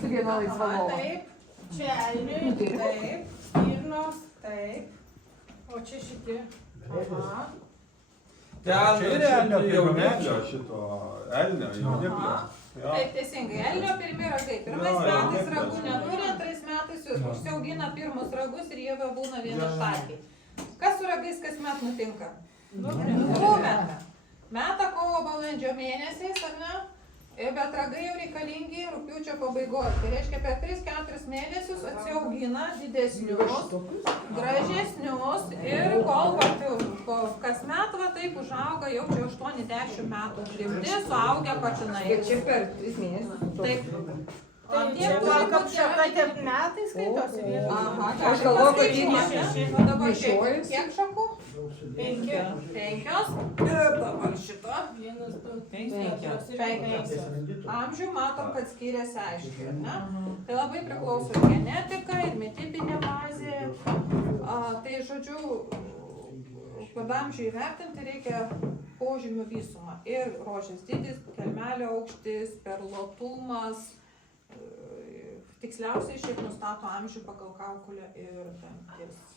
Su viena laisva lova. Taip, čia elniui, taip, stirnos, taip. O čia šitie. Aha. Čia ir elnio pirmamečio šito elnio jauniklio. Taip, teisingai. Elnio pirmi ragai. Pirmais metais ragų neturi, antrais metais užsiaugina pirmus ragus ir jie būna vienašakiai. Kas su ragais kasmet nutinka? Numeta. Meta kovo balandžio mėnesiais, ar ne? Bet ragai jau reikalingi rugpjūčio pabaigoje. Tai reiškia, per 3-4 mėnesius atsiaugina didesnius, gražesnius ir kol kasmet va taip užauga jau čia 80 metų užlimti, suaugę patinai. Ir čia per 3 mėnesius. Taip. Tai kaip šakai metai skaitosi vienas. Aha, Aš galvoju, kad jie dabar nešiojasi. kiek šakų? 5. 5. Ir dabar šito. 1, 2, 5. Amžių matom, kad skiriasi aiškiai, ar ne? Tai labai priklauso ir genetika, ir mitybinė bazė. Tai žodžiu, kad amžių įvertinti reikia požymių visumą. Ir rožės dydis, kelmelio aukštis, perlotumas. Tiksliausiai šiaip nustato amžių pagal kaukolę ir dantis.